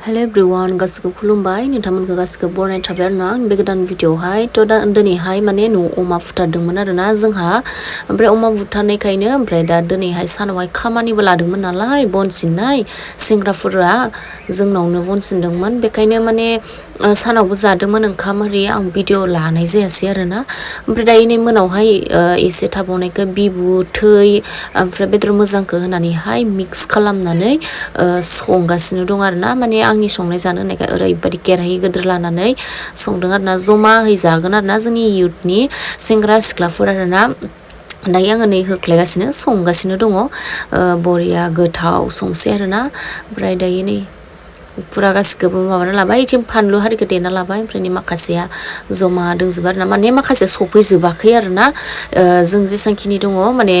Hello everyone, गासिबो खुलुमबाय नोंथांमोनखौ गासिबो बरायनाय थाबाय आरोना बे गोदान भिडिअआवहाय दा दिनैहाय माने अमा फुथारदोंमोन आरोना जोंहा ओमफ्राय अमा बुथारनायखायनो ओमफ्राय दा दिनैहाय सानावहाय खामानिबो लादोंमोन नालाय बन सिननाय सेंग्राफोरा जोंनावनो बन सिनदोंमोन बेखायनो माने सानावबो जादोंमोन ओंखाम आरि आं भिडिअ लानाय जायासै आरोना ओमफ्राय दायो नै मोनावहाय एसे थाबावनायखौ बिबु थै ओमफ्राय बेदर मोजांखौ होनानैहाय मिक्स खालामनानै संगासिनो दं आरोना माने आंनि संनाय जानो होननायखाय ओरैबायदि केराहि गिदिर लानानै संदों आरोना जमाहै जागोन आरोना जोंनि इयुथनि सेंग्रा सिख्लाफोर आरोना दायो आङो नै होख्लायगासिनो संगासिनो दङ बरिया गोथाव संसै आरोना ओमफ्राय दायो नै फुरा गासिखौबो माबाना लाबाय इथिं फानलु हारिखौ देना लाबाय ओमफ्राय माखासेया जमा दंजोबो आरोना माने माखासे सफैजोबाखै आरोना जों जेसांखिनि दङ माने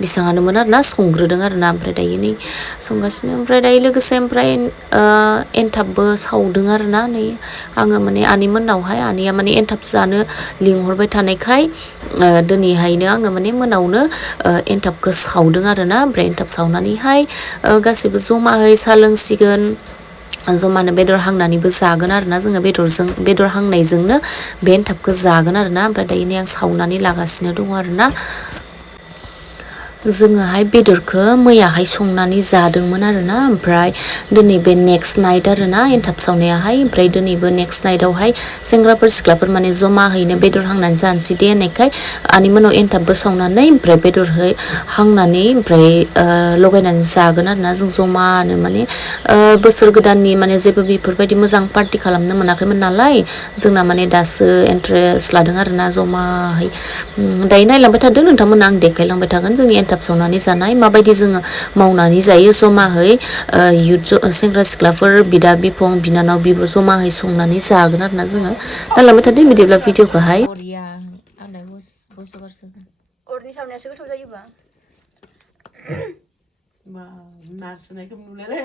बेसाङानोमोन आरोना संग्रोदों आरोना ओमफ्राय दायो नै संगासिनो ओमफ्राय दायो लोगोसे ओमफ्राय एनथाबबो सावदों आरोना नै आङो माने आनैमोननावहाय आनैया माने एनथाब जानो लिंहरबाय थानायखाय दिनैहायनो आङो माने मोनावनो एनथाबखौ सावदों आरोना ओमफ्राय एनथाब सावनानैहाय गासैबो जमाहै साहा लोंसिगोन जमानो बेदर हांनानैबो जागोन आरोना जोङो बेदर हांनायजोंनो बे एनथाबखौ जागोन आरोना ओमफ्राय दायो नै आं सावनानै लागासिनो दङ आरोना जोङोहाय बेदरखौ मैयाहाय संनानै जादोंमोन आरोना ओमफ्राय दिनै बे नेक्स्ट नाइट आरोना एनथाब सावनायाहाय ओमफ्राय दिनैबो नेक्स्ट नाइटआवहाय सेंग्राफोर सिख्लाफोर माने जमाहैनो बेदर हांनानै जानोसै दे होननायखाय आनैमोनाव एनथाबबो सावनानै ओमफ्राय बेदरहै हांनानै ओमफ्राय लगायनानै जागोन आरोना जों जमानो माने बोसोर गोदाननि माने जेबो बेफोरबायदि मोजां पार्टि खालामनो मोनाखैमोन नालाय जोंना माने दासो इन्ट्रेस्ट लादों आरोना जमाहै दायो नायलांबाय थादों नोंथांमोना आं देखायलांबाय थागोन जोंनि एनथाब सावनानै जानाय माबायदि जोङो मावनानै जायो जमाहै इयुथ सेंग्रा सिख्लाफोर बिदा बिफं बिनानाव बिब' जमाहै संनानै जागोन आरोना जोङो नायलांबाय थादों बिदिब्ला भिडिअखौहाय अरनि सावनायासो गोथाव जायोबा नारसोनायखौ नुलायलाय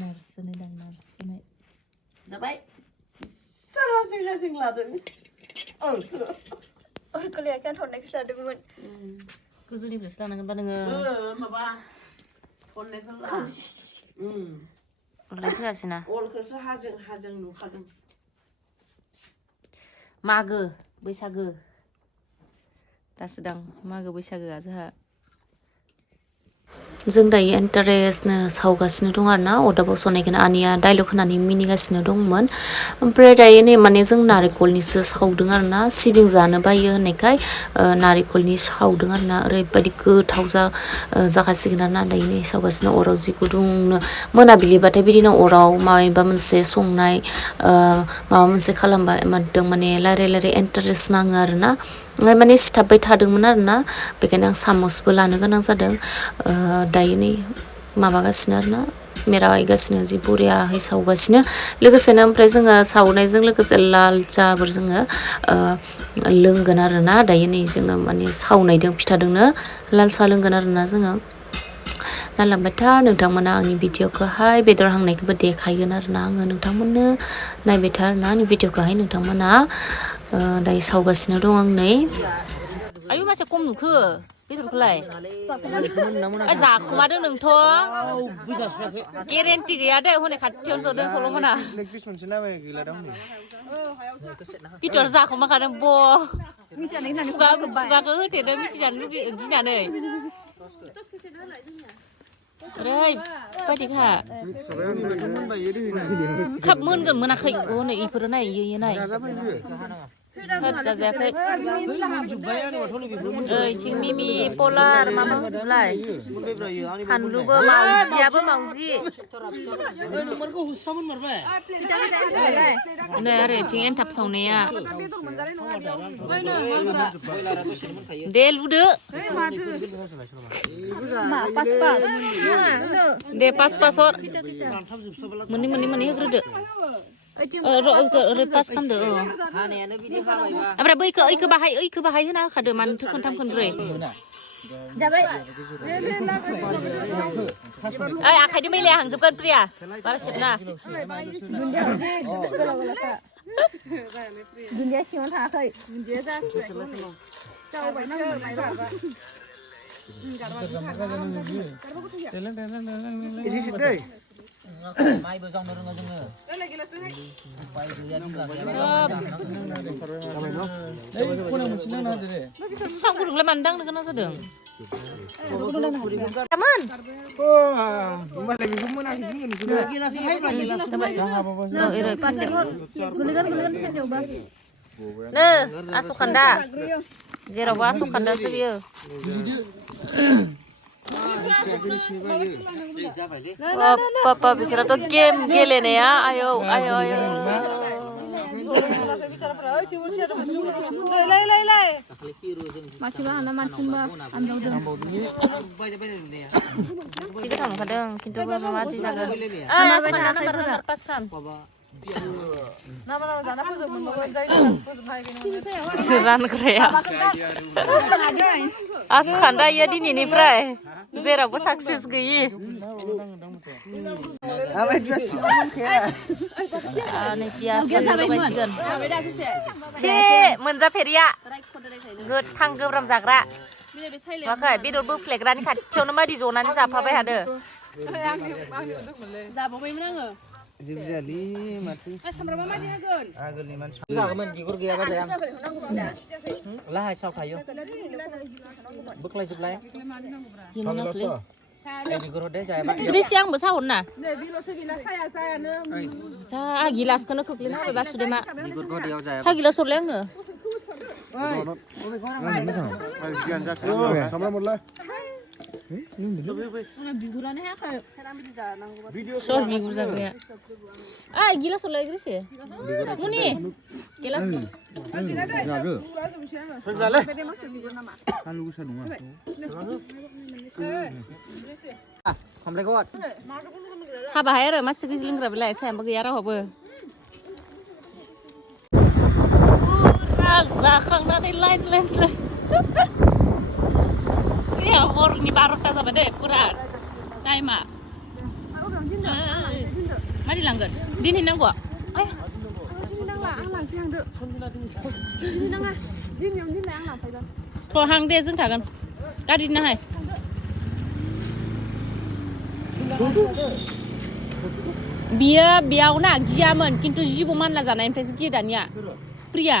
नारसोनाय नारसोनाय जाबाय हाजिं लादों अरखौलाया थननायखौसो लादोंमोन गोजौनिफ्रायसो लानांगोनबा नोङो माबा थननायखौ ला अरलाय फैयासैना अरखौसो हाजों नुखादों मागो बैसागो दासो दां मागो बैसागोआ जोंहा जों दायो इन्टारेस्टनो सावगासिनो दं आरोना अरदाबाव संनायखौनो आनैया डाइलग होनानै मिनिगासिनो दंमोन ओमफ्राय दायो नै माने जों नारेंखलनिसो सावदों आरोना सिबिं जानो बायो होननायखाय नारेंखलनि सावदों आरोना ओरैबायदि गोथाव जाखासिगोन आरोना दायो नै सावगासिनो अराव जि गुदुंनो मोनाबिलिबाथाय बिदिनो अराव माबा मोनसे संनाय माबा मोनसे खालामबाय माने रायलाय इन्टारेस्ट नाङो आरोना ओमफ्राय माने सिथाबबाय थादोंमोन आरोना बेखायनो आं सामसबो लानो गोनां जादों दायो नै माबागासिनो आरोना मेरायगासिनो जि बरियाहै सावगासिनो लोगोसेनो ओमफ्राय जोङो सावनायजों लोगोसे लाल साहाफोर जोङो लोंगोन आरोना दायो नै जोङो माने सावनायदों फिथादोंनो लाल साहा लोंगोन आरोना जोङो नायलांबाय था नोंथांमोना आंनि भिडिअखौहाय बेदर हांनायखौबो देखायगोन आरोना आङो नोंथांमोननो नायबाय था आरोना आंनि भिडिअखौहाय नोंथांमोना दायो सावगासिनो दं आं नै आयु मासे खम नुखो बेदरखौलाय जाखुमादों नोंथ' गेरेन्टि गैया दे हनै खाथियावनो जदों सल'मोना बिदर जाखुमाखादों खुगाखौ होथेदों मिथिजानो गिनानै ओरैबायदिखा खाब मोनगोन मोनाखै हनै इफोरो नाय इयो नाय जाजायाखै ओइथिं मिमि पलार मामा होजोबलाय फानलुबो मावजियाबो मावजि नै आरो इथिं एनथाब सावनाया दे लुदो दे पास हर मोननै होग्रोदो ओरै पास खालामदो ओमफ्राय ओइखो बाहाय होना होखादो मानोथो खनथाम खनब्रै जाबाय ओइ आखाइजों मैलाया हांजोबगोन प्रिया बारा सेबना दुन्दिया सिङाव थाङाखै दुन्दिया जासिबाय Sangguरलाय मानो दांनो गोनां जादों? Asukanda. Jerawबो asukandasो बियो. Papa बिसोराथ' गेम गेलेनाया आयौ आयौ आयौ. मानसिबा हाना मानसिबा आमदावदों Kita kadang kita bermati jaga. Nomor pas kan. nama jana फोजोबनो मोन जायो फोजोबहाय बेनो Suran kerja. Asukanda ya दिनैनिफ्राय जेरावबो सक्सेस गैयि. Nih biasa baisigan. Si मोनजाफेरिया गोथां गोब्राम जाग्रा. Makanya बेदर बोफ्लेग्रानि खाथियावनो मादि जनानै जाफाबाय हादो. जाबावबायमोन आङो जिबजालि माथो सामब्रामा मादि हागोन आगोलनि मानसि जागौमोन बिगुर गैयाबा जाया लाहाय साव थायो बोख्लायजोबलाय बिगुर दे जायाबा Grisi आंबो साहरना. नै बिल'सो गैला साया सायानो जा गिलासखौनो खोख्लैना होबाय सुदेमा. बिगुर गदियाव जायाबा सा गिलास हरलाय आंनो. बिगुरानो हायाखै Sor bigur जाग्राया. Ay गिलास हरलाय Grisi. Muni. गिलास. सोंजाले खामलायखौ Sabahay आरो मासे गिजिलिं ग्राबलाय सायाबो गैया रावबो. Zaखांनानै line line line. Ya hurni 12ता जाबाय दे पुरा टाइमा. Mari langgan. Dini nanggo. नांला आं लांसै हांदो दिनै नाङा दिनैयाव दिनै आं लांफैगोन थ' हां दे जों थागोन गारि नाहाय बियो बेयाव ना गियामोन खिन्थु जिबौ मानला जानायनिफ्रायसो गियो दानिया प्रिया